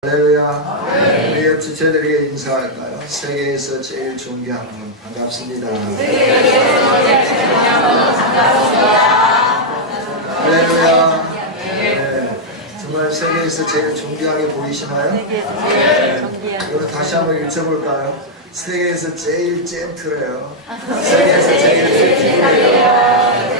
할렐루야. 우리 옆 지체들에게 인사할까요? 세계에서 제일 존귀한 분 반갑습니다. 할렐루야. 네. 정말 세계에서 제일 존귀하게 보이시나요? 네. 그럼 다시 한번 읽어볼까요? 세계에서 제일 젠틀해요. 세계에서 제일 젠틀해요.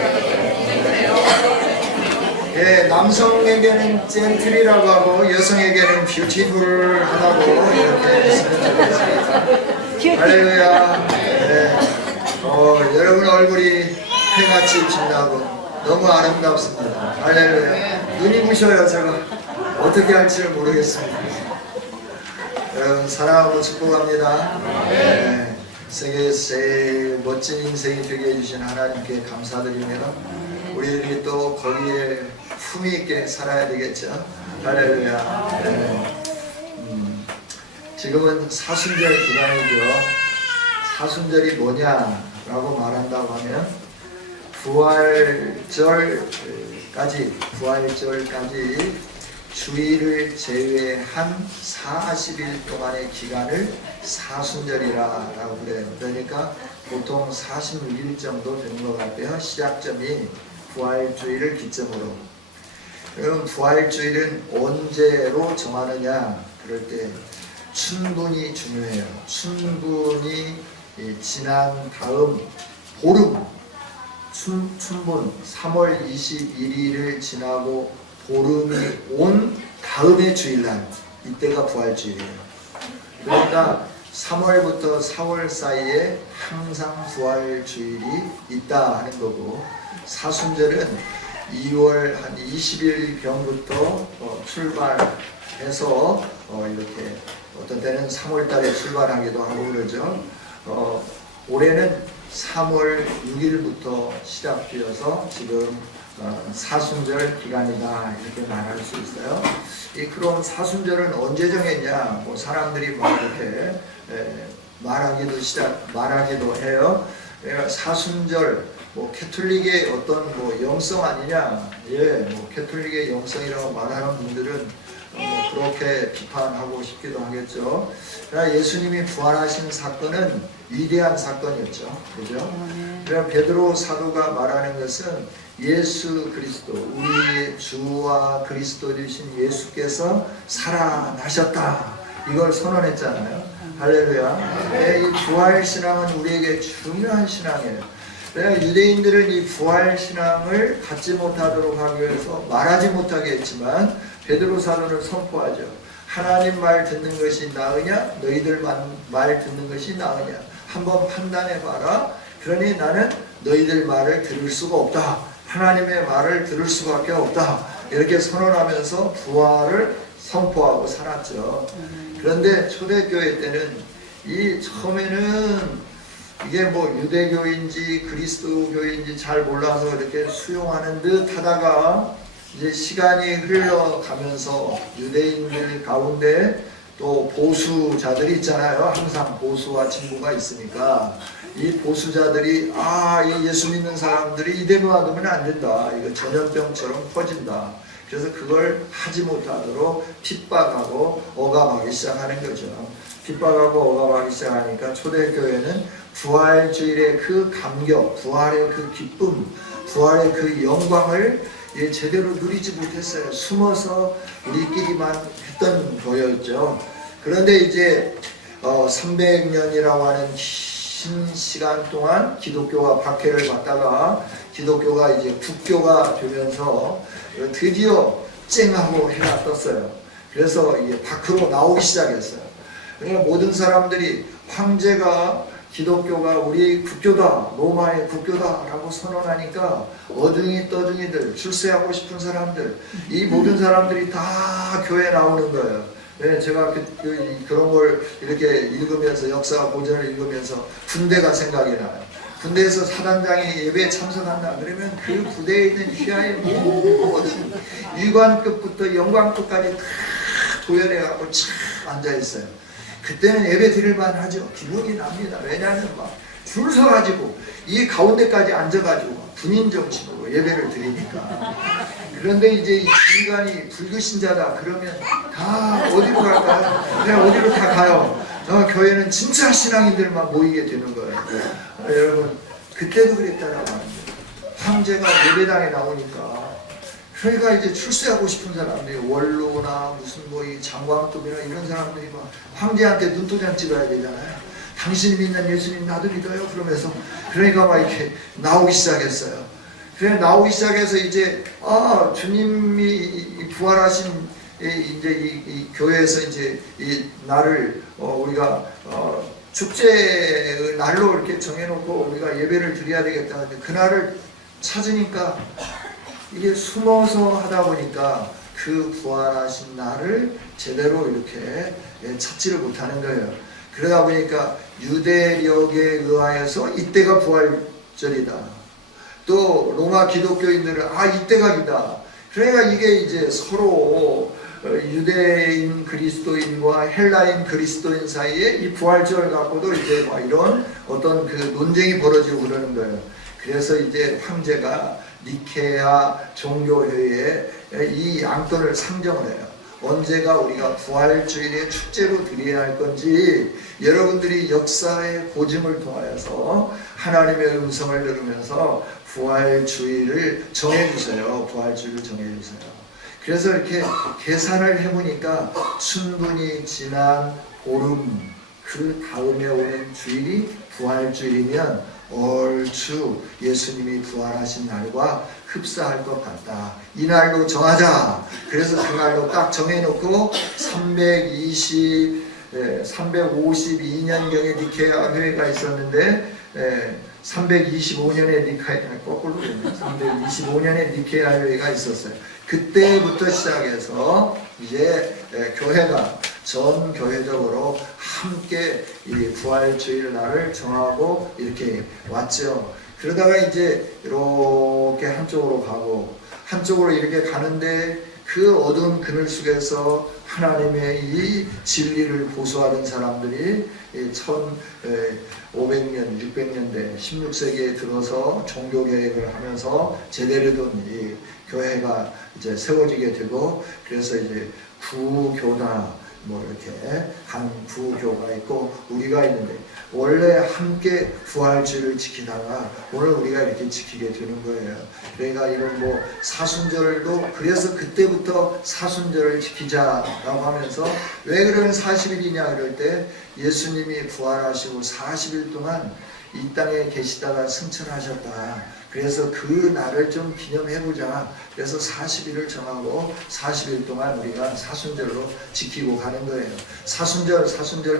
예, 남성에게는 젠틀이라고 하고 여성에게는 뷰티풀하다고 이렇게 쓰면 좋겠습니다. 할렐루야. 네. 여러분 얼굴이 해같이 빛나고 너무 아름답습니다. 할렐루야. 눈이 부셔요. 제가 어떻게 할지를 모르겠습니다. 여러분 사랑하고 축복합니다. 네. 세계에서 제일 멋진 인생이 되게 해주신 하나님께 감사드리며 우리들이 또 거기에 품위 있게 살아야 되겠죠. 할렐루야. 네. 지금은 사순절 기간이죠. 사순절이 뭐냐라고 말한다고 하면 부활절까지 주일을 제외한 40일 동안의 기간을 사순절이라고 그래요. 그러니까 보통 46일 정도 되는 것 같아요. 시작점이 부활주일을 기점으로. 그럼 부활주일은 언제로 정하느냐? 그럴 때 춘분이 중요해요. 춘분이 지난 다음 보름, 춘분 3월 21일을 지나고 보름이 온 다음의 주일날, 이때가 부활주일이에요. 그러니까 3월부터 4월 사이에 항상 부활주일이 있다 하는 거고, 사순절은 2월 한 20일경부터 출발해서 이렇게 어떤 때는 3월달에 출발하기도 하고 그러죠. 올해는 3월 6일부터 시작되어서 지금 사순절 기간이다 이렇게 말할 수 있어요. 그럼 사순절은 언제 정했냐? 뭐 사람들이 막 이렇게 말하기도 해요. 사순절 뭐 캐톨릭의 어떤 뭐 영성 아니냐? 뭐 캐톨릭의 영성이라고 말하는 분들은 그렇게 비판하고 싶기도 하겠죠. 예수님이 부활하신 사건은 위대한 사건이었죠. 그죠? 그래서 베드로 사도가 말하는 것은 예수 그리스도, 우리의 주와 그리스도 되신 예수께서 살아나셨다. 이걸 선언했잖아요. 할렐루야. 이 부활 신앙은 우리에게 중요한 신앙이에요. 유대인들은 이 부활 신앙을 갖지 못하도록 하기 위해서 말하지 못하게 했지만 베드로 사도는 선포하죠. 하나님 말 듣는 것이 나으냐? 너희들 말 듣는 것이 나으냐? 한번 판단해 봐라. 그러니 나는 너희들 말을 들을 수가 없다. 하나님의 말을 들을 수밖에 없다. 이렇게 선언하면서 부활을 선포하고 살았죠. 그런데 초대교회 때는 처음에는 이게 뭐 유대교인지 그리스도교인지 잘 몰라서 이렇게 수용하는 듯 하다가 이제 시간이 흘러가면서 유대인들 가운데 또 보수자들이 있잖아요. 항상 보수와 진보가 있으니까 이 보수자들이 이 예수 믿는 사람들이 이대로 놔두면 안 된다. 이거 전염병처럼 퍼진다. 그래서 그걸 하지 못하도록 핍박하고 억압하기 시작하는 거죠. 핍박하고 억압하기 시작하니까 초대교회는 부활주일의 그 감격, 부활의 그 기쁨, 부활의 그 영광을 제대로 누리지 못했어요. 숨어서 우리끼리만 했던 거였죠. 그런데 이제 300년이라고 하는 긴 시간 동안 기독교가 박해를 받다가 기독교가 이제 국교가 되면서 드디어 쨍하고 해가 떴어요. 그래서 이게 밖으로 나오기 시작했어요. 그러니까 모든 사람들이 황제가 기독교가 우리 국교다, 로마의 국교다라고 선언하니까 어둥이 떠둥이들, 출세하고 싶은 사람들, 이 모든 사람들이 다 교회에 나오는 거예요. 제가 그런 걸 이렇게 읽으면서 역사 고전을 읽으면서 군대가 생각이 나요. 군대에서 사단장이 예배에 참석한다 그러면 그 부대에 있는 휘하의 모든 위관급부터 영관급까지 다 도열해갖고 촥 앉아있어요. 그때는 예배 드릴만 하죠. 기억이 납니다. 왜냐하면 막 줄 서가지고 이 가운데까지 앉아가지고 군인 정신으로 예배를 드리니까. 그런데 이제 이 인간이 불교신자다 그러면 다 어디로 갈까요? 그냥 어디로 다 가요. 교회는 진짜 신앙인들만 모이게 되는 거예요. 여러분 그때도 그랬다라고 하는 거예요. 황제가 예배당에 나오니까 그러니까 이제 출세하고 싶은 사람들이 원로나 무슨 뭐 이 장광급이나 이런 사람들이 막 황제한테 눈도장 찍어야 되잖아요. 당신이 믿는 예수님 나도 믿어요. 그러면서 그러니까 막 이렇게 나오기 시작했어요. 그래 나오기 시작해서 이제 주님이 부활하신 이제 이 교회에서 이제 이 날을 우리가 축제의 날로 이렇게 정해놓고 우리가 예배를 드려야 되겠다. 근데 그 날을 찾으니까 이게 숨어서 하다 보니까 그 부활하신 날을 제대로 이렇게 찾지를 못하는 거예요. 그러다 보니까 유대력에 의하여서 이때가 부활절이다. 또 로마 기독교인들은 이때가 이다. 그러니까 이게 이제 서로 유대인 그리스도인과 헬라인 그리스도인 사이에 이 부활절 갖고도 이제 막 이런 어떤 그 논쟁이 벌어지고 그러는 거예요. 그래서 이제 황제가 니케아 종교회의에 이 양권을 상정을 해요. 언제가 우리가 부활주일의 축제로 드려야 할 건지 여러분들이 역사의 고증을 통하여서 하나님의 음성을 들으면서 부활주일을 정해주세요. 부활주일을 정해주세요. 그래서 이렇게 계산을 해보니까 충분히 지난 보름 그 다음에 오는 주일이 부활주일이면 얼추 예수님이 부활하신 날과 흡사할 것 같다. 이 날로 정하자. 그래서 그 날로 딱 정해놓고 352년경에 니케아 회의가 있었는데 325년에 거꾸로 325년에 니케아 회의가 있었어요. 그때부터 시작해서 이제 교회가 전 교회적으로 함께 이 부활주일 날을 정하고 이렇게 왔죠. 그러다가 이제 이렇게 한쪽으로 가고 한쪽으로 이렇게 가는데 그 어두운 그늘 속에서 하나님의 이 진리를 보수하던 사람들이 1500년, 600년대 16세기에 들어서 종교개혁을 하면서 제대로 된 이 교회가 이제 세워지게 되고 그래서 이제 구교다 뭐 이렇게 한 구교가 있고 우리가 있는데 원래 함께 부활주일을 지키다가 오늘 우리가 이렇게 지키게 되는 거예요. 그러니까 이런 뭐 사순절도 그래서 그때부터 사순절을 지키자라고 하면서 왜 그러면 40일이냐 그럴 때 예수님이 부활하시고 40일 동안 이 땅에 계시다가 승천하셨다. 그래서 그 날을 좀 기념해보자. 그래서 40일을 정하고 40일 동안 우리가 사순절로 지키고 가는 거예요. 사순절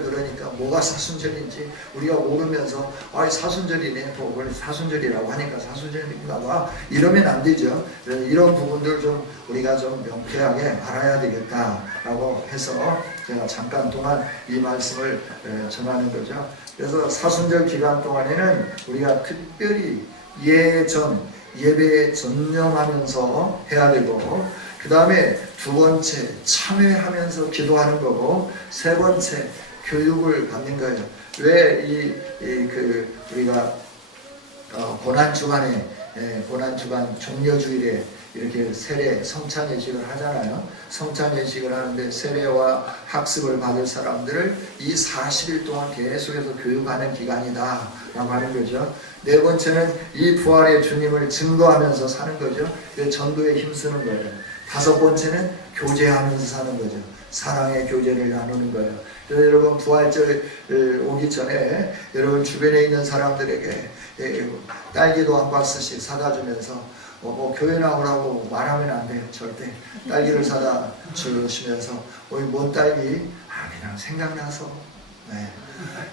그러니까 뭐가 사순절인지 우리가 모르면서 사순절이네. 원래 사순절이라고 하니까 사순절인가 봐. 이러면 안 되죠. 이런 부분들 좀 우리가 좀 명쾌하게 알아야 되겠다라고 해서 제가 잠깐 동안 이 말씀을 전하는 거죠. 그래서 사순절 기간 동안에는 우리가 특별히 예배에 전념하면서 해야 되고 그 다음에 두 번째 참회하면서 기도하는 거고 세 번째 교육을 받는 거예요. 왜 우리가 고난주간 종려주일에 이렇게 세례 성찬 예식을 하잖아요. 성찬 예식을 하는데 세례와 학습을 받을 사람들을 이 40일 동안 계속해서 교육하는 기간이다 라고 하는 거죠. 네 번째는 이 부활의 주님을 증거하면서 사는 거죠. 전도에 힘쓰는 거예요. 다섯 번째는 교제하면서 사는 거죠. 사랑의 교제를 나누는 거예요. 그래서 여러분 부활절 오기 전에 여러분 주변에 있는 사람들에게 딸기도 한 박스씩 사다 주면서 교회 나오라고 말하면 안 돼요. 절대. 딸기를 사다 주시면서 뭔 딸기? 그냥 생각나서. 네.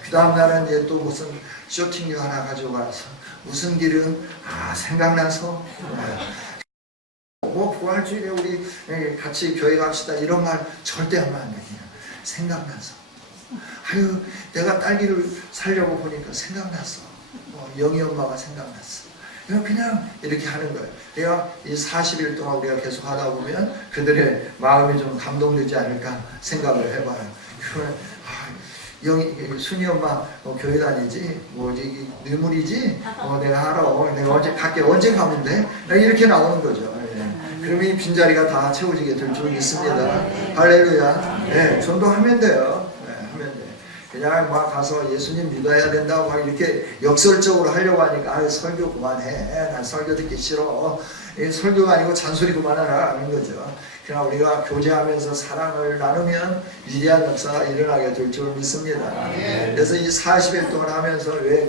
그 다음 날은 이제 또 무슨 쇼팅류 하나 가져가서 무슨 기름? 생각나서. 네. 부활주일에 우리 같이 교회 갑시다 이런 말 절대 하면 안 돼. 그냥 생각나서. 내가 딸기를 사려고 보니까 생각났어. 영희 엄마가 생각났어. 그냥 이렇게 하는 거예요. 내가 이 40일 동안 우리가 계속 하다 보면 그들의 마음이 좀 감동되지 않을까 생각을 해봐요. 그러면 순이 엄마 교회 다니지? 뭐지 뇌물이지? 내가 알아. 내가 언제 갈게. 언제 가면 돼? 이렇게 나오는 거죠. 예. 그러면 이 빈자리가 다 채워지게 될 줄 믿습니다. 할렐루야. 예, 전도하면 돼요. 예, 하면 돼. 그냥 막 가서 예수님 믿어야 된다고 막 이렇게 역설적으로 하려고 하니까 설교 그만해. 난 설교 듣기 싫어. 설교가 아니고 잔소리 그만하라 하는 거죠. 그냥 우리가 교제하면서 사랑을 나누면 위대한 역사가 일어나게 될 줄 믿습니다. 그래서 이 40일 동안 하면서 왜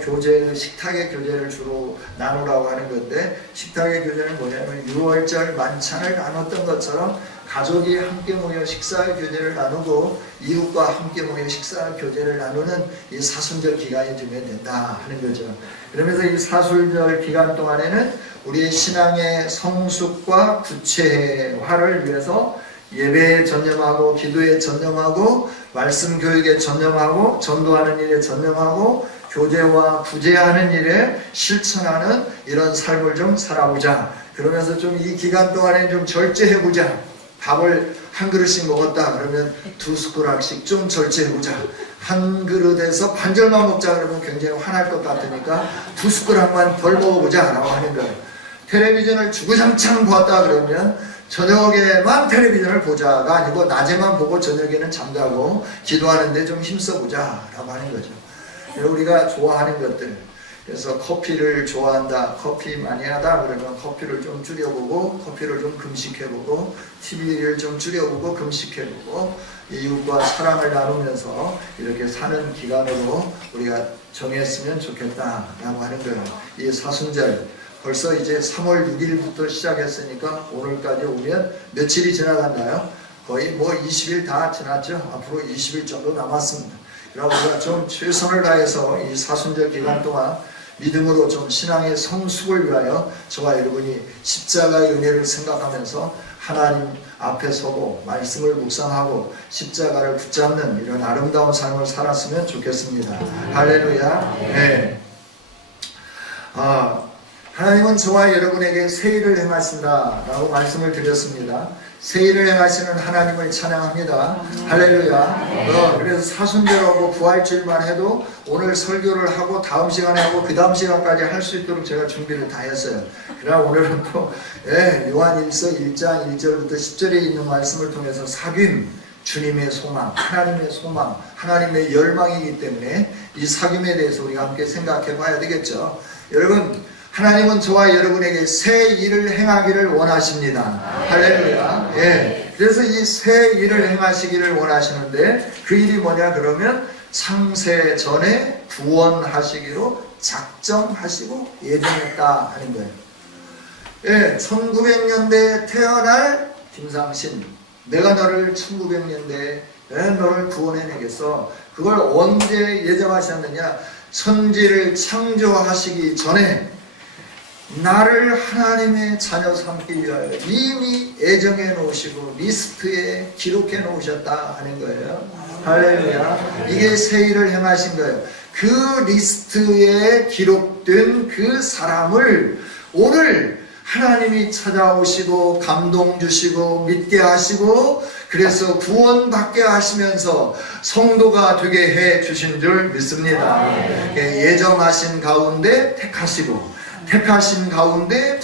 식탁의 교제를 주로 나누라고 하는 건데, 식탁의 교제는 뭐냐면 6월절 만찬을 나눴던 것처럼 가족이 함께 모여 식사 교제를 나누고 이웃과 함께 모여 식사 교제를 나누는 이 사순절 기간이 되면 된다 하는 거죠. 그러면서 이 사순절 기간 동안에는 우리의 신앙의 성숙과 구체화를 위해서 예배에 전념하고 기도에 전념하고 말씀 교육에 전념하고 전도하는 일에 전념하고 교제와 구제하는 일에 실천하는 이런 삶을 좀 살아보자. 그러면서 좀 이 기간 동안에 좀 절제해보자. 밥을 한 그릇씩 먹었다 그러면 2숟가락씩 좀 절제해보자. 한 그릇에서 반절만 먹자 그러면 굉장히 화날 것 같으니까 2숟가락만 덜 먹어보자 라고 하는 거예요. 텔레비전을 주구장창 보았다 그러면 저녁에만 텔레비전을 보자가 아니고 낮에만 보고 저녁에는 잠자고 기도하는데 좀 힘써보자 라고 하는 거죠. 우리가 좋아하는 것들, 그래서 커피를 좋아한다, 커피 많이 하다 그러면 커피를 좀 줄여보고 커피를 좀 금식해보고 TV를 좀 줄여보고 금식해보고 이웃과 사랑을 나누면서 이렇게 사는 기간으로 우리가 정했으면 좋겠다라고 하는 거예요. 이 사순절 벌써 이제 3월 6일부터 시작했으니까 오늘까지 오면 며칠이 지나갔나요? 거의 뭐 20일 다 지났죠. 앞으로 20일 정도 남았습니다. 그러나 우리가 좀 최선을 다해서 이 사순절 기간 동안 믿음으로 좀 신앙의 성숙을 위하여 저와 여러분이 십자가의 은혜를 생각하면서 하나님 앞에 서고 말씀을 묵상하고 십자가를 붙잡는 이런 아름다운 삶을 살았으면 좋겠습니다. 할렐루야. 네. 하나님은 저와 여러분에게 새 일을 행하신다 라고 말씀을 드렸습니다. 새 일을 행하시는 하나님을 찬양합니다. 할렐루야. 그래서 사순절하고 부활주일만 해도 오늘 설교를 하고 다음 시간에 하고 그 다음 시간까지 할 수 있도록 제가 준비를 다 했어요. 그러나 오늘은 또 요한일서 1장 1절부터 10절에 있는 말씀을 통해서 사귐, 주님의 소망, 하나님의 소망, 하나님의 열망이기 때문에 이 사귐에 대해서 우리가 함께 생각해 봐야 되겠죠. 여러분, 하나님은 저와 여러분에게 새 일을 행하기를 원하십니다. 할렐루야. 예. 그래서 이 새 일을 행하시기를 원하시는데 그 일이 뭐냐 그러면 창세 전에 구원하시기로 작정하시고 예정했다 하는 거예요. 예, 1900년대에 태어날 김상신, 내가 너를 1900년대에 너를 구원해내겠어. 그걸 언제 예정하셨느냐? 천지를 창조하시기 전에 나를 하나님의 자녀 삼기 위하여 이미 애정해 놓으시고 리스트에 기록해 놓으셨다 하는 거예요. 할렐루야. 이게 새 일을 행하신 거예요. 그 리스트에 기록된 그 사람을 오늘 하나님이 찾아오시고 감동 주시고 믿게 하시고 그래서 구원받게 하시면서 성도가 되게 해 주신 줄 믿습니다. 예정하신 가운데 택하신 가운데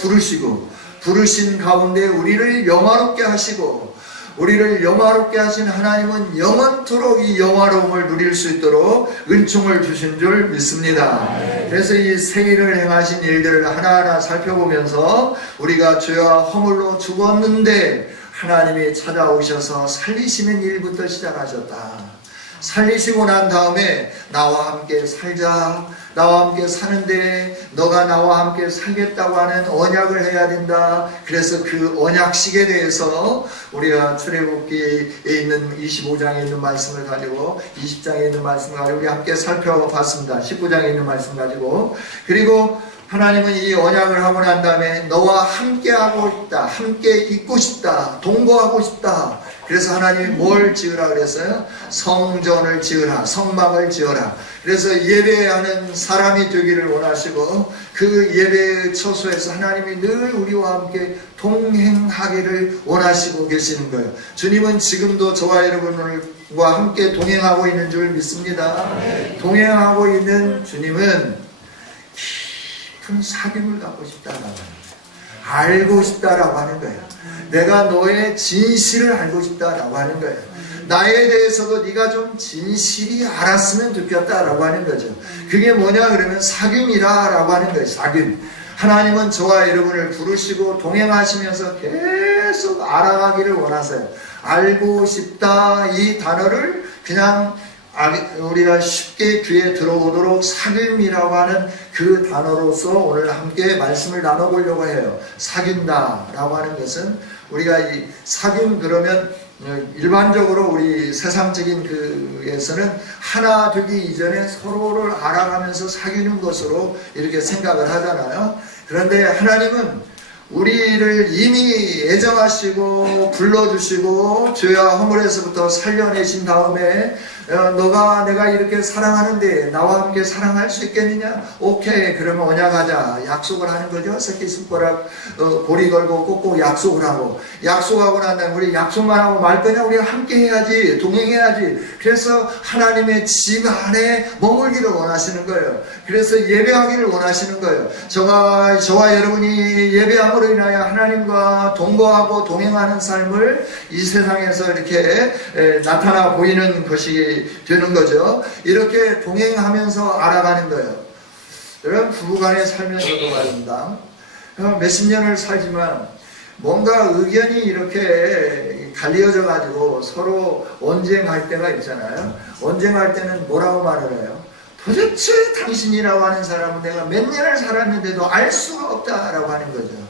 부르신 가운데 우리를 영화롭게 하시고 우리를 영화롭게 하신 하나님은 영원토록 이 영화로움을 누릴 수 있도록 은총을 주신 줄 믿습니다. 그래서 이 새 일을 행하신 일들을 하나하나 살펴보면서 우리가 죄와 허물로 죽었는데 하나님이 찾아오셔서 살리시는 일부터 시작하셨다. 살리시고 난 다음에 나와 함께 살자, 나와 함께 사는데 너가 나와 함께 살겠다고 하는 언약을 해야 된다. 그래서 그 언약식에 대해서 우리가 출애굽기에 있는 25장에 있는 말씀을 가지고 20장에 있는 말씀을 가지고 우리 함께 살펴봤습니다. 19장에 있는 말씀 가지고. 그리고 하나님은 이 언약을 하고 난 다음에 너와 함께 하고 있다, 함께 있고 싶다, 동거하고 싶다. 그래서 하나님이 뭘 지으라 그랬어요? 성전을 지으라, 성막을 지어라. 그래서 예배하는 사람이 되기를 원하시고 그 예배의 처소에서 하나님이 늘 우리와 함께 동행하기를 원하시고 계시는 거예요. 주님은 지금도 저와 여러분을 함께 동행하고 있는 줄 믿습니다. 동행하고 있는 주님은 깊은 사귐을 갖고 싶다라고 하는 거예요. 알고 싶다라고 하는 거예요. 내가 너의 진실을 알고 싶다라고 하는 거예요. 나에 대해서도 네가 좀 진실이 알았으면 좋겠다라고 하는 거죠. 그게 뭐냐 그러면 사귐이라고 하는 거예요. 사귐. 하나님은 저와 여러분을 부르시고 동행하시면서 계속 알아가기를 원하세요. 알고 싶다 이 단어를 그냥 우리가 쉽게 귀에 들어오도록 사귐이라고 하는 그 단어로서 오늘 함께 말씀을 나눠보려고 해요. 사귄다라고 하는 것은 우리가 이 사귐 그러면 일반적으로 우리 세상적인 그에서는 하나 되기 이전에 서로를 알아가면서 사귀는 것으로 이렇게 생각을 하잖아요. 그런데 하나님은 우리를 이미 애정하시고 불러주시고 죄와 허물에서부터 살려내신 다음에 내가 이렇게 사랑하는데 나와 함께 사랑할 수 있겠느냐? 오케이, 그러면 언약하자. 약속을 하는 거죠. 새끼 손가락 고리 걸고 꼭꼭 약속을 하고, 약속하고 난 다음에 우리 약속만 하고 말 거냐? 우리가 함께 해야지, 동행해야지. 그래서 하나님의 집 안에 머물기를 원하시는 거예요. 그래서 예배하기를 원하시는 거예요. 저와 여러분이 예배함으로 인하여 하나님과 동거하고 동행하는 삶을 이 세상에서 이렇게 나타나 보이는 것이 되는 거죠. 이렇게 동행하면서 알아가는 거예요. 여러분 부부간에 살면서도 말입니다. 몇십 년을 살지만 뭔가 의견이 이렇게 갈리어져 가지고 서로 언쟁할 때가 있잖아요. 언쟁할 때는 뭐라고 말을 해요? 도대체 당신이라고 하는 사람은 내가 몇 년을 살았는데도 알 수가 없다라고 하는 거죠.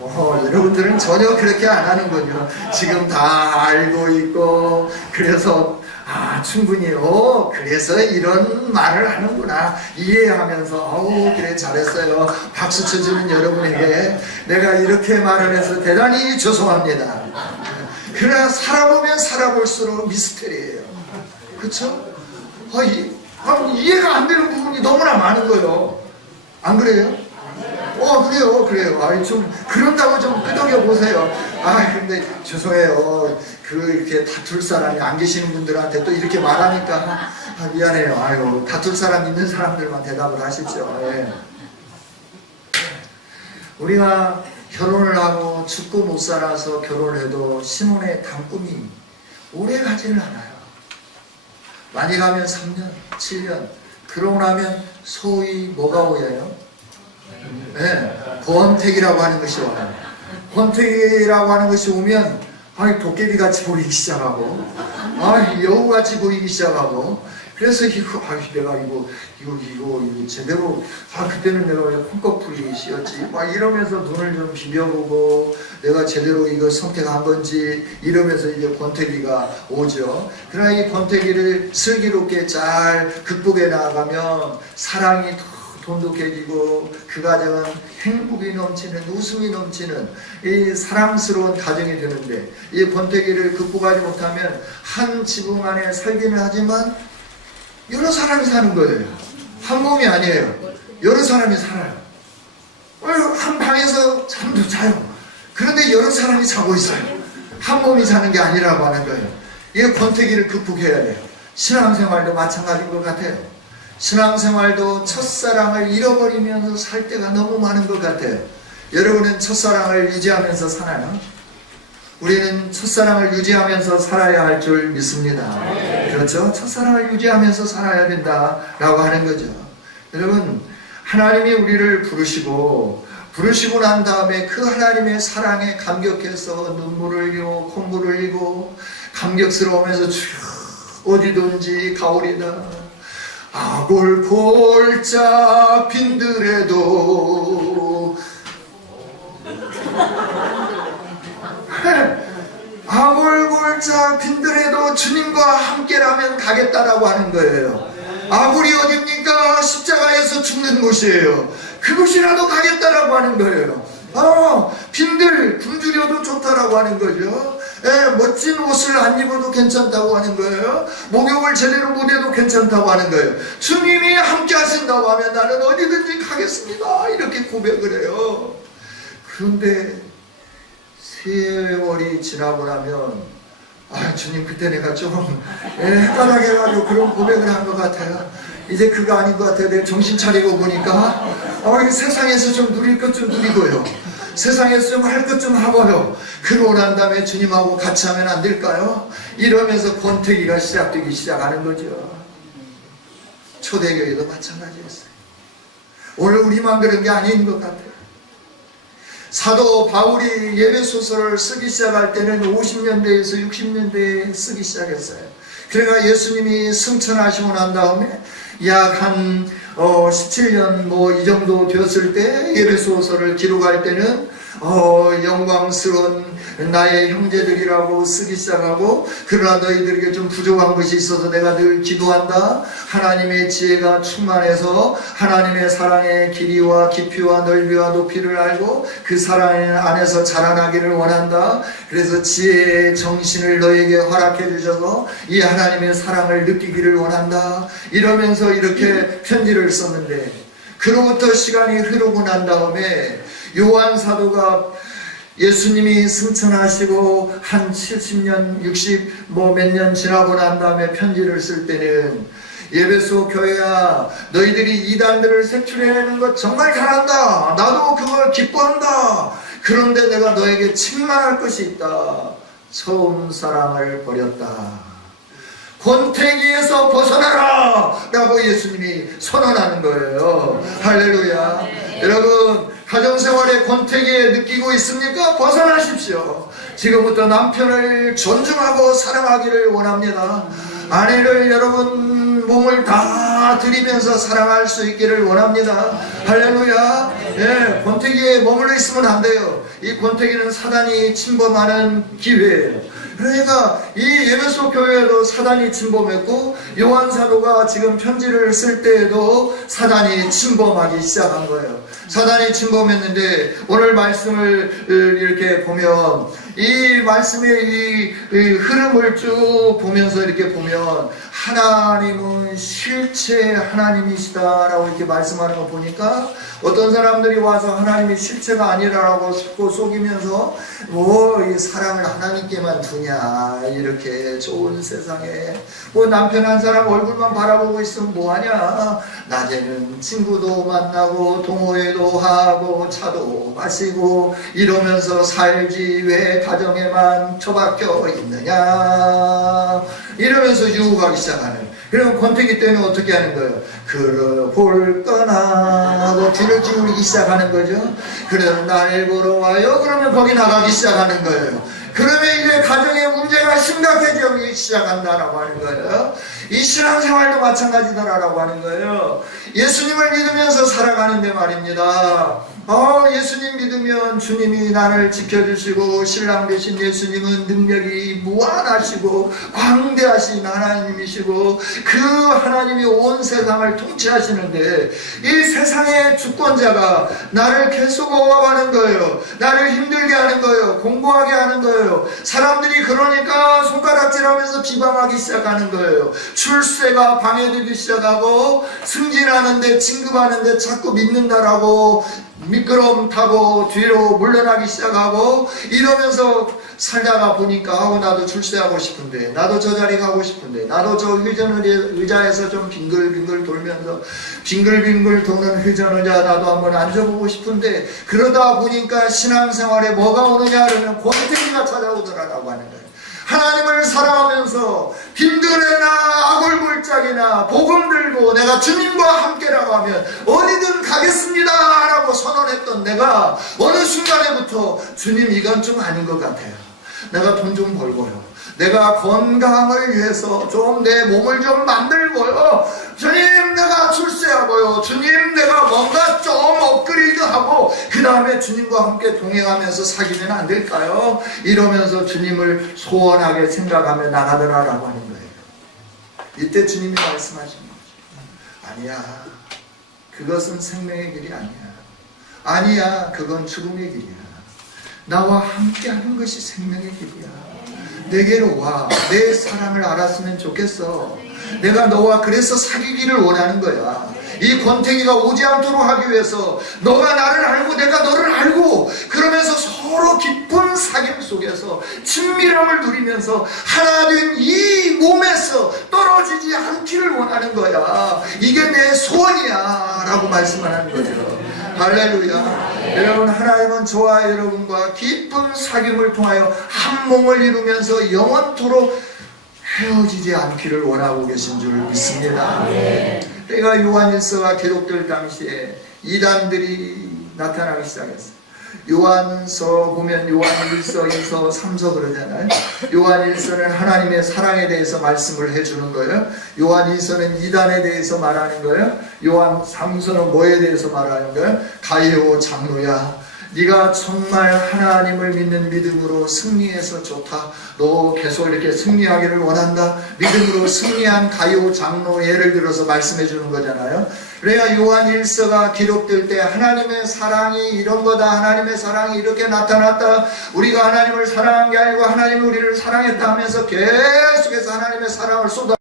여러분들은 전혀 그렇게 안 하는군요. 지금 다 알고 있고 그래서 충분히 그래서 이런 말을 하는구나 이해하면서 그래 잘했어요 박수 쳐주는 여러분에게 내가 이렇게 말을 해서 대단히 죄송합니다. 그러나 살아보면 살아볼수록 미스터리예요. 그렇죠? 이해가 안 되는 부분이 너무나 많은 거예요. 안 그래요? 그래요. 좀 그런다고 좀 끄덕여 보세요. 근데 죄송해요. 이렇게 다툴 사람이 안 계시는 분들한테 또 이렇게 말하니까 미안해요. 다툴 사람 있는 사람들만 대답을 하십시오. 예. 우리가 결혼을 하고 죽고 못 살아서 결혼을 해도 신혼의 단꿈이 오래 가지는 않아요. 많이 가면 3년, 7년. 그러고 나면 소위 뭐가 오여요? 권태기라고 하는 것이 와요. 권태기라고 하는 것이 오면 도깨비같이 보이기 시작하고 여우같이 보이기 시작하고 그래서 내가 이거 제대로 그때는 내가 왜 콩깍풀이 씌었지 이러면서 눈을 좀 비벼보고 내가 제대로 이거 선택한 건지 이러면서 이제 권태기가 오죠. 그러나 이 권태기를 슬기롭게 잘 극복해 나가면 사랑이 돈독해지고 그 가정은 행복이 넘치는 웃음이 넘치는 이 사랑스러운 가정이 되는데 이 권태기를 극복하지 못하면 한 지붕 안에 살기는 하지만 여러 사람이 사는 거예요. 한 몸이 아니에요. 여러 사람이 살아요. 한 방에서 잠도 자요. 그런데 여러 사람이 자고 있어요. 한 몸이 사는 게 아니라고 하는 거예요. 이 권태기를 극복해야 돼요. 신앙생활도 마찬가지인 것 같아요. 신앙생활도 첫사랑을 잃어버리면서 살 때가 너무 많은 것 같아요. 여러분은 첫사랑을 유지하면서 사나요? 우리는 첫사랑을 유지하면서 살아야 할 줄 믿습니다. 그렇죠? 첫사랑을 유지하면서 살아야 된다라고 하는 거죠. 여러분 하나님이 우리를 부르시고 난 다음에 그 하나님의 사랑에 감격해서 눈물을 흘리고 콧물을 흘리고 감격스러우면서 어디든지 가오리다. 아골골짝 빈들에도 아골골짝 빈들에도 주님과 함께라면 가겠다라고 하는 거예요. 아골이 어딥니까? 십자가에서 죽는 곳이에요. 그곳이라도 가겠다라고 하는 거예요. 빈들 굶주려도 좋다라고 하는 거죠. 멋진 옷을 안 입어도 괜찮다고 하는 거예요. 목욕을 제대로 못해도 괜찮다고 하는 거예요. 주님이 함께 하신다고 하면 나는 어디든지 가겠습니다 이렇게 고백을 해요. 그런데 세월이 지나고 나면 아, 주님 그때 내가 좀 헷갈하게가지고 그런 고백을 한 것 같아요. 이제 그거 아닌 것 같아요. 내가 정신 차리고 보니까 세상에서 좀 누릴 것 좀 누리고요, 세상에서 좀 할 것 좀 하고요, 그러고 난 다음에 주님하고 같이 하면 안 될까요? 이러면서 권태기가 시작되기 시작하는 거죠. 초대교회도 마찬가지였어요. 오늘 우리만 그런 게 아닌 것 같아요. 사도 바울이 예배소설을 쓰기 시작할 때는 50년대에서 60년대에 쓰기 시작했어요. 그러니까 예수님이 승천하시고 난 다음에 약 한 17년 이 정도 되었을 때 예배소설을 기록할 때는 영광스러운 나의 형제들이라고 쓰기 시작하고, 그러나 너희들에게 좀 부족한 것이 있어서 내가 늘 기도한다. 하나님의 지혜가 충만해서 하나님의 사랑의 길이와 깊이와 넓이와 높이를 알고 그 사랑 안에서 자라나기를 원한다. 그래서 지혜의 정신을 너에게 허락해 주셔서 이 하나님의 사랑을 느끼기를 원한다. 이러면서 이렇게 편지를 썼는데, 그로부터 시간이 흐르고 난 다음에 요한 사도가 예수님이 승천하시고 한 70년, 60 몇 년 지나고 난 다음에 편지를 쓸 때는, 예배소 교회야, 너희들이 이단들을 색출해내는 것 정말 잘한다. 나도 그걸 기뻐한다. 그런데 내가 너에게 책망할 것이 있다. 처음 사랑을 버렸다. 권태기에서 벗어나라! 라고 예수님이 선언하는 거예요. 할렐루야. 여러분, 가정생활의 권태기에 느끼고 있습니까? 벗어나십시오. 지금부터 남편을 존중하고 사랑하기를 원합니다. 아내를 여러분 몸을 다 들이면서 사랑할 수 있기를 원합니다. 할렐루야. 권태기에 머물러 있으면 안 돼요. 이 권태기는 사단이 침범하는 기회예요. 그러니까 이 예배소 교회에도 사단이 침범했고, 요한 사도가 지금 편지를 쓸 때에도 사단이 침범하기 시작한 거예요. 사단이 침범했는데, 오늘 말씀을 이렇게 보면 이 말씀의 이 흐름을 쭉 보면서 이렇게 보면, 하나님은 실체 하나님이시다라고 이렇게 말씀하는 거 보니까, 어떤 사람들이 와서 하나님이 실체가 아니라고 속이면서 이 사랑을 하나님께만 두냐, 이렇게 좋은 세상에 남편 한 사람 얼굴만 바라보고 있으면 뭐하냐, 낮에는 친구도 만나고 동호회도 하고 차도 마시고 이러면서 살지 왜 가정에만 처박혀 있느냐, 이러면서 유혹하기 시작하는. 그러면 권태기 때는 어떻게 하는 거예요? 그러볼거나 하고 귀를 기울이기 시작하는 거죠. 그래서 날 보러 와요. 그러면 거기 나가기 시작하는 거예요. 그러면 이제 가정의 문제가 심각해지기 시작한다라고 하는 거예요. 이 신앙생활도 마찬가지다라고 하는 거예요. 예수님을 믿으면서 살아가는데 말입니다. 예수님 믿으면 주님이 나를 지켜주시고, 신랑 되신 예수님은 능력이 무한하시고 광대하신 하나님이시고, 그 하나님이 온 세상을 통치하시는데, 이 세상의 주권자가 나를 계속 억압하는 거예요. 나를 힘들게 하는 거예요. 공부하게 하는 거예요. 사람들이 그러니까 손가락질하면서 비방하기 시작하는 거예요. 출세가 방해되기 시작하고, 승진하는데 진급하는데 자꾸 믿는다라고 미끄럼 타고 뒤로 물러나기 시작하고, 이러면서 살다가 보니까 나도 출세하고 싶은데, 나도 저 자리 가고 싶은데, 나도 저 회전 의자에서 좀 빙글빙글 돌면서 빙글빙글 도는 회전 의자 나도 한번 앉아보고 싶은데, 그러다 보니까 신앙생활에 뭐가 오느냐 그러면 권태기가 찾아오더라라고 하는 거예요. 하나님을 사랑하면서 힘들어나 아골골짝이나 복음 들고 내가 주님과 함께라고 하면 어디든 가겠습니다 라고 선언했던 내가 어느 순간에부터 주님 이건 좀 아닌 것 같아요. 내가 돈 좀 벌고요, 내가 건강을 위해서 좀 내 몸을 좀 만들고요, 주님 내가 출세하고요, 주님 내가 뭔가 좀 업그레이드하고 그 다음에 주님과 함께 동행하면서 사귀면 안 될까요? 이러면서 주님을 소원하게 생각하며 나가더라라고 하는 거예요. 이때 주님이 말씀하시는 거죠. 아니야, 그것은 생명의 길이 아니야. 아니야, 그건 죽음의 길이야. 나와 함께 하는 것이 생명의 길이야. 내게로 와. 내 사랑을 알았으면 좋겠어. 내가 너와 그래서 사귀기를 원하는 거야. 이 권태기가 오지 않도록 하기 위해서 너가 나를 알고 내가 너를 알고 그러면서 서로 깊은 사귐 속에서 친밀함을 누리면서 하나 된 이 몸에서 떨어지지 않기를 원하는 거야. 이게 내 소원이야 라고 말씀하는 거죠. 할렐루야. 여러분, 하나님은 저와 여러분과 깊은 사귐을 통하여 한 몸을 이루면서 영원토록 헤어지지 않기를 원하고 계신 줄 믿습니다. 때가 요한일서가 기록될 당시에 이단들이 나타나기 시작했어요. 요한서 보면 요한일서, 2서, 3서 그러잖아요. 요한일서는 하나님의 사랑에 대해서 말씀을 해주는 거예요. 요한일서는 이단에 대해서 말하는 거예요. 요한 3서는 뭐에 대해서 말하는 거예요? 가이오 장로야, 네가 정말 하나님을 믿는 믿음으로 승리해서 좋다. 너 계속 이렇게 승리하기를 원한다. 믿음으로 승리한 가이오 장로 예를 들어서 말씀해 주는 거잖아요. 그래야 요한 1서가 기록될 때 하나님의 사랑이 이런 거다. 하나님의 사랑이 이렇게 나타났다. 우리가 하나님을 사랑한 게 아니고 하나님이 우리를 사랑했다 하면서 계속해서 하나님의 사랑을 쏟아.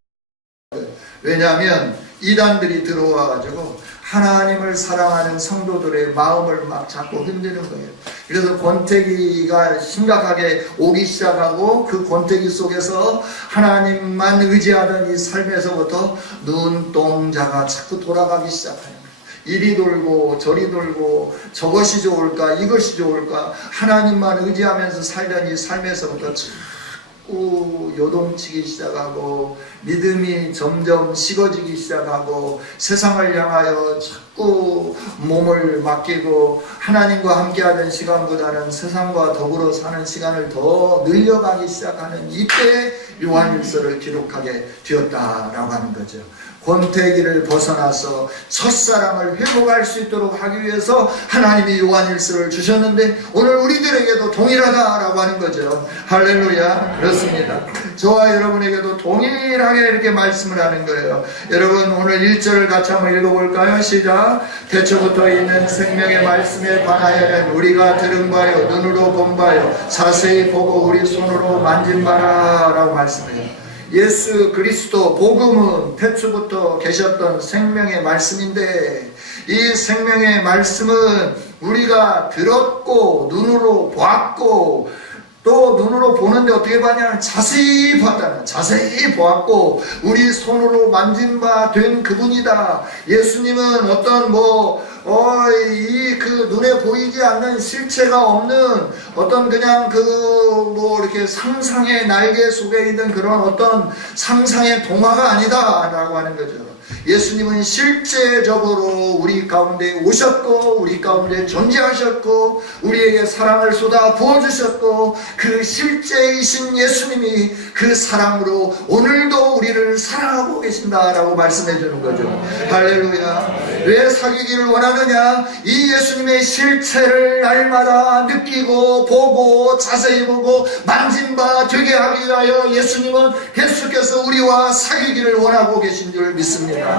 왜냐하면 이단들이 들어와 가지고 하나님을 사랑하는 성도들의 마음을 막 자꾸 흔드는 거예요. 그래서 권태기가 심각하게 오기 시작하고 그 권태기 속에서 하나님만 의지하던 이 삶에서부터 눈동자가 자꾸 돌아가기 시작해요. 이리 돌고 저리 돌고 저것이 좋을까 이것이 좋을까 하나님만 의지하면서 살던 이 삶에서부터 자꾸 요동치기 시작하고 믿음이 점점 식어지기 시작하고 세상을 향하여 자꾸 몸을 맡기고 하나님과 함께하던 시간보다는 세상과 더불어 사는 시간을 더 늘려가기 시작하는 이때 요한일서를 기록하게 되었다라고 하는 거죠. 권태기를 벗어나서 첫사랑을 회복할 수 있도록 하기 위해서 하나님이 요한일서를 주셨는데 오늘 우리들에게도 동일하다라고 하는 거죠. 할렐루야. 그렇습니다. 저와 여러분에게도 동일하게 이렇게 말씀을 하는 거예요. 여러분, 오늘 1절을 같이 한번 읽어볼까요? 시작. 태초부터 있는 생명의 말씀에 관하여는 우리가 들은 바요 눈으로 본 바요 자세히 보고 우리 손으로 만진 바라 라고 말씀해요. 예수 그리스도 복음은 태초부터 계셨던 생명의 말씀인데 이 생명의 말씀은 우리가 들었고 눈으로 보았고 또 눈으로 보는데 어떻게 봤냐면 자세히 봤다는, 자세히 보았고 우리 손으로 만진 바 된 그분이다. 예수님은 어떤 그 눈에 보이지 않는 실체가 없는 어떤 그냥 이렇게 상상의 날개 속에 있는 그런 어떤 상상의 동화가 아니다 라고 하는 거죠. 예수님은 실제적으로 우리 가운데 오셨고 우리 가운데 존재하셨고 우리에게 사랑을 쏟아 부어주셨고 그 실제이신 예수님이 그 사랑으로 오늘도 우리를 사랑하고 계신다라고 말씀해 주는 거죠. 할렐루야. 왜 사귀기를 원하느냐? 이 예수님의 실체를 날마다 느끼고 보고 자세히 보고 만진 바 되게 하기 위하여 예수님은 계속해서 우리와 사귀기를 원하고 계신 줄 믿습니다.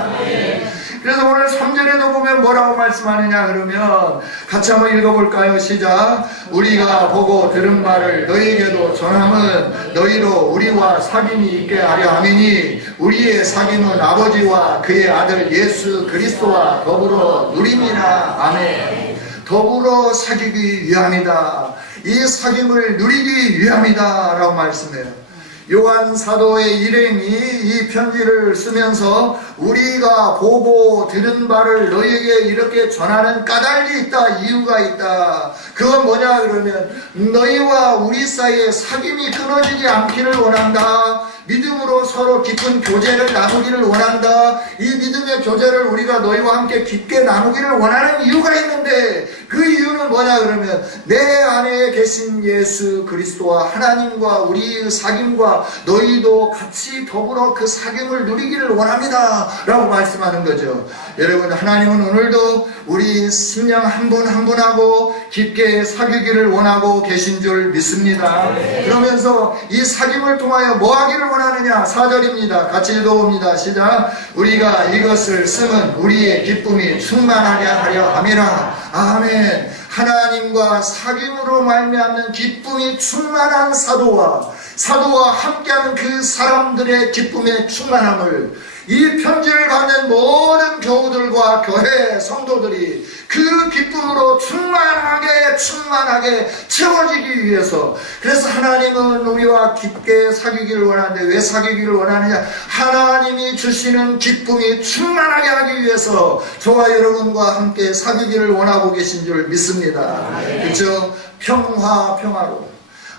그래서 오늘 3절에도 보면 뭐라고 말씀하느냐 그러면 같이 한번 읽어볼까요? 시작. 우리가 보고 들은 말을 너희에게도 전함은 너희로 우리와 사귐이 있게 하려 함이니 우리의 사귐은 아버지와 그의 아들 예수 그리스도와 더불어 누림이라. 아멘. 더불어 사귀기 위함이다. 이 사귐을 누리기 위함이다 라고 말씀해요. 요한 사도의 일행이 이 편지를 쓰면서 우리가 보고 들은 바를 너희에게 이렇게 전하는 까닭이 있다, 이유가 있다. 그건 뭐냐 그러면 너희와 우리 사이에 사귐이 끊어지지 않기를 원한다. 믿음으로 서로 깊은 교제를 나누기를 원한다. 이 믿음의 교제를 우리가 너희와 함께 깊게 나누기를 원하는 이유가 있는데 그 이유는 뭐냐 그러면 내 안에 계신 예수 그리스도와 하나님과 우리의 사귐과 너희도 같이 더불어 그 사귐을 누리기를 원합니다 라고 말씀하는 거죠. 여러분, 하나님은 오늘도 우리 심령 한 분 한 분하고 깊게 사귀기를 원하고 계신 줄 믿습니다. 그러면서 이 사귐을 통하여 뭐 하기를 원하느냐? 4절입니다. 같이 읽어봅니다. 시작. 우리가 이것을 쓰면 우리의 기쁨이 충만하게 하려 함이라. 아멘. 하나님과 사귐으로 말미암는 기쁨이 충만한 사도와 사도와 함께하는 그 사람들의 기쁨의 충만함을 이 편지를 받는 모든 교우들과 교회 성도들이 그 기쁨으로 충만하게 채워지기 위해서, 그래서 하나님은 우리와 깊게 사귀기를 원하는데 왜 사귀기를 원하느냐? 하나님이 주시는 기쁨이 충만하게 하기 위해서 저와 여러분과 함께 사귀기를 원하고 계신 줄 믿습니다. 그렇죠? 평화로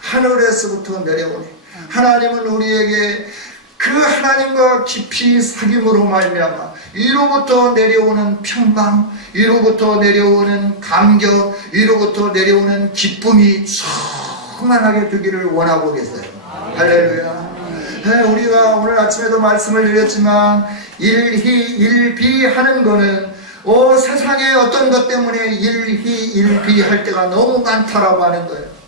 하늘에서부터 내려오니 하나님은 우리에게 그 하나님과 깊이 사귐으로 말미암아 위로부터 내려오는 평강, 위로부터 내려오는 감격, 위로부터 내려오는 기쁨이 충만하게 되기를 원하고 계세요. 할렐루야. 네, 우리가 오늘 아침에도 말씀을 드렸지만 일희일비하는 거는 세상에 어떤 것 때문에 일희일비할 때가 너무 많다라고 하는 거예요.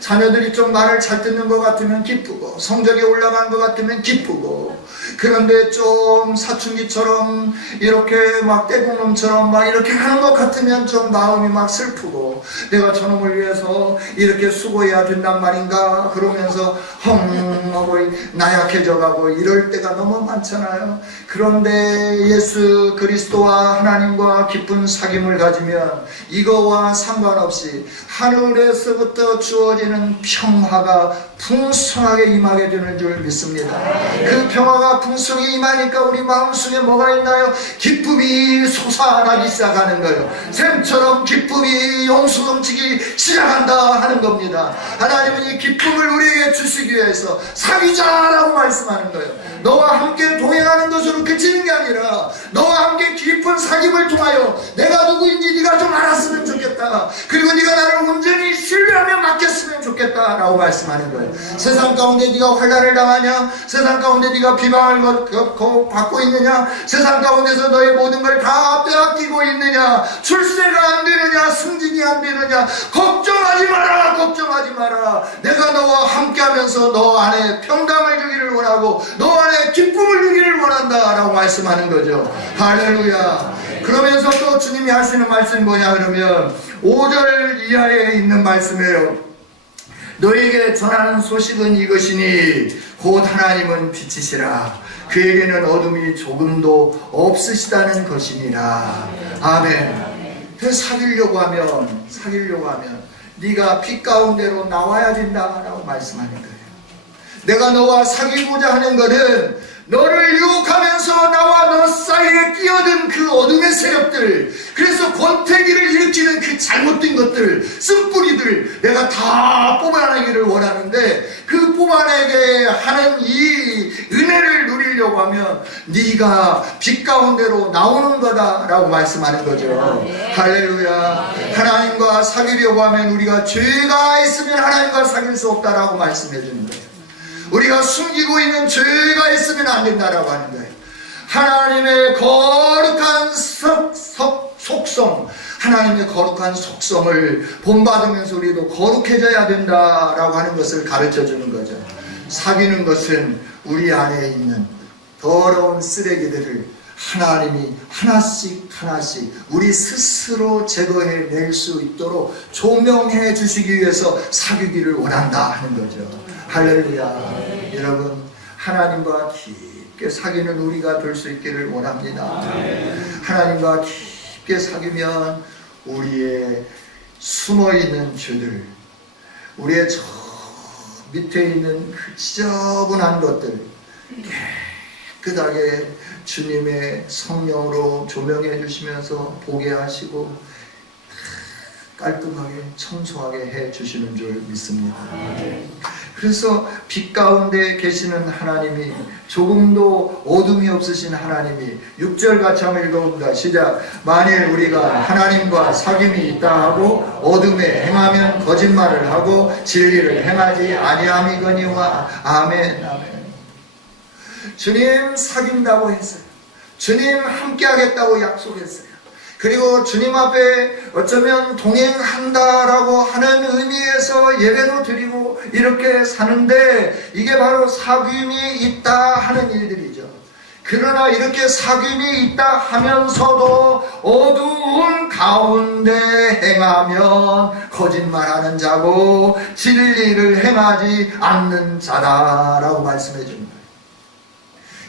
자녀들이 좀 말을 잘 듣는 것 같으면 기쁘고, 성적이 올라간 것 같으면 기쁘고, 그런데 좀 사춘기처럼 이렇게 막 떼국놈처럼 막 이렇게 하는 것 같으면 좀 마음이 막 슬프고, 내가 저놈을 위해서 이렇게 수고해야 된단 말인가 그러면서 헝하고 나약해져 가고 이럴 때가 너무 많잖아요. 그런데 예수 그리스도와 하나님과 깊은 사귐을 가지면 이거와 상관없이 하늘에서부터 주어지는 평화가 풍성하게 임하게 되는 줄 믿습니다. 그 평화가 풍성히 임하니까 우리 마음속에 뭐가 있나요? 기쁨이 솟아나기 시작하는 거예요. 샘처럼 기쁨이 용수 넘치기 시작한다 하는 겁니다. 하나님은 이 기쁨을 우리에게 주시기 위해서 사귀자라고 말씀하는 거예요. 너와 함께 동행하는 것으로 그치는 게 아니라 너와 함께 깊은 사귐을 통하여 내가 누구인지 네가 좀 알았으면 좋겠다. 그리고 네가 나를 온전히 신뢰하며 맡겼으면 좋겠다 라고 말씀하는 거예요. 세상 가운데 네가 환난을 당하냐? 세상 가운데 네가 비방을 받고 있느냐? 세상 가운데서 너의 모든 걸 다 빼앗기고 있느냐? 출세가 안 되느냐? 승진이 안 되느냐? 걱정하지 마라. 내가 너와 함께하면서 너 안에 평강을 주기를 원하고 너 안에 기쁨을 주기를 원한다 라고 말씀하는 거죠. 할렐루야. 그러면서 또 주님이 하시는 말씀이 뭐냐 그러면 5절 이하에 있는 말씀이에요. 너에게 전하는 소식은 이것이니 곧 하나님은 빛이시라. 그에게는 어둠이 조금도 없으시다는 것이니라. 아멘. 사귀려고 하면 네가 빛 가운데로 나와야 된다라고 말씀하는 거예요. 내가 너와 사귀고자 하는 것은 너를 유혹하면서 나와 너 사이에 끼어든 그 어둠의 세력들, 그래서 권태기를 일으키는 그 잘못된 것들, 쓴뿌리들 내가 다 뽑아내기를 원하는데, 그 뽑아내게 하는 이 은혜를 누리려고 하면 네가 빛 가운데로 나오는 거다라고 말씀하는 거죠. 할렐루야. 하나님과 사귀려고 하면 우리가 죄가 있으면 하나님과 사귈 수 없다라고 말씀해 주는 거예요. 우리가 숨기고 있는 죄가 있으면 안 된다라고 하는 거예요. 하나님의 거룩한 속성, 하나님의 거룩한 속성을 본받으면서 우리도 거룩해져야 된다라고 하는 것을 가르쳐 주는 거죠. 사귀는 것은 우리 안에 있는 더러운 쓰레기들을 하나님이 하나씩 우리 스스로 제거해 낼 수 있도록 조명해 주시기 위해서 사귀기를 원한다 하는 거죠. 할렐루야. 여러분, 하나님과 깊게 사귀는 우리가 될 수 있기를 원합니다. 하나님과 깊게 사귀면 우리의 숨어있는 죄들, 우리의 저 밑에 있는 그 지저분한 것들 깨끗하게 주님의 성령으로 조명해 주시면서 보게 하시고 깔끔하게 청소하게 해 주시는 줄 믿습니다. 그래서 빛 가운데 계시는 하나님이, 조금도 어둠이 없으신 하나님이, 6절 같이 한번 읽어봅니다. 시작. 만일 우리가 하나님과 사귐이 있다 하고 어둠에 행하면 거짓말을 하고 진리를 행하지 아니함이거니와. 아멘. 주님 사귄다고 했어요. 주님 함께하겠다고 약속했어요. 그리고 주님 앞에 어쩌면 동행한다라고 하는 의미에서 예배도 드리고 이렇게 사는데, 이게 바로 사귐이 있다 하는 일들이죠. 그러나 이렇게 사귐이 있다 하면서도 어두운 가운데 행하면 거짓말하는 자고 진리를 행하지 않는 자다라고 말씀해 줍니다.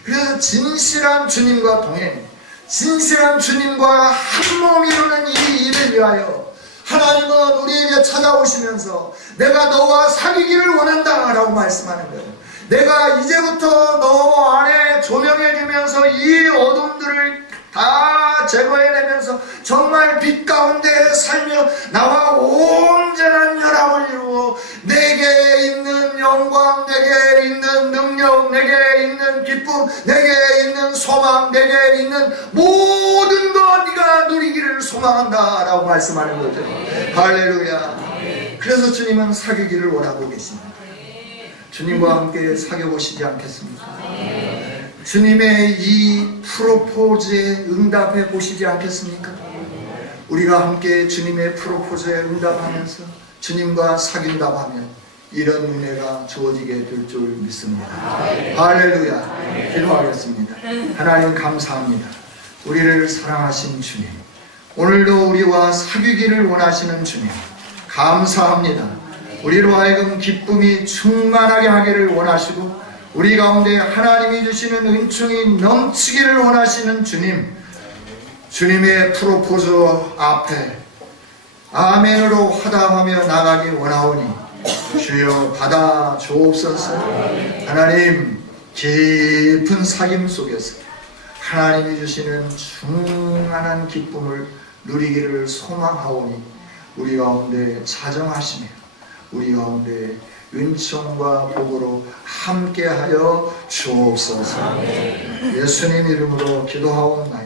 그래서 진실한 주님과 동행, 진실한 주님과 한몸 이루는 이 일을 위하여 하나님은 우리에게 찾아오시면서 내가 너와 사귀기를 원한다 라고 말씀하는 거예요. 내가 이제부터 너 안에 조명해주면서 이 어둠들을 다 제거해내면서 정말 빛 가운데 살며 나와 온전한 연합을 이루어 내게 있는 영광, 내게 있는 능력, 내게 있는 기쁨, 내게 있는 소망, 내게 있는 모든 것 네가 누리기를 소망한다 라고 말씀하는 거죠. 할렐루야. 그래서 주님은 사귀기를 원하고 계십니다. 주님과 함께 사귀어보시지 않겠습니까? 주님의 이 프로포즈에 응답해 보시지 않겠습니까? 우리가 함께 주님의 프로포즈에 응답하면서 주님과 사귄다고 하면 이런 은혜가 주어지게 될 줄 믿습니다. 할렐루야. 기도하겠습니다. 하나님 감사합니다. 우리를 사랑하신 주님, 오늘도 우리와 사귀기를 원하시는 주님 감사합니다. 우리로 하여금 기쁨이 충만하게 하기를 원하시고 우리 가운데 하나님이 주시는 은총이 넘치기를 원하시는 주님, 주님의 프로포즈 앞에 아멘으로 화답하며 나가기 원하오니 주여 받아 주옵소서. 하나님 깊은 사귐 속에서 하나님이 주시는 충만한 기쁨을 누리기를 소망하오니 우리 가운데 자정하시며 우리 가운데 은총과 복으로 함께하여 주옵소서. 예수님 이름으로 기도하옵나이다.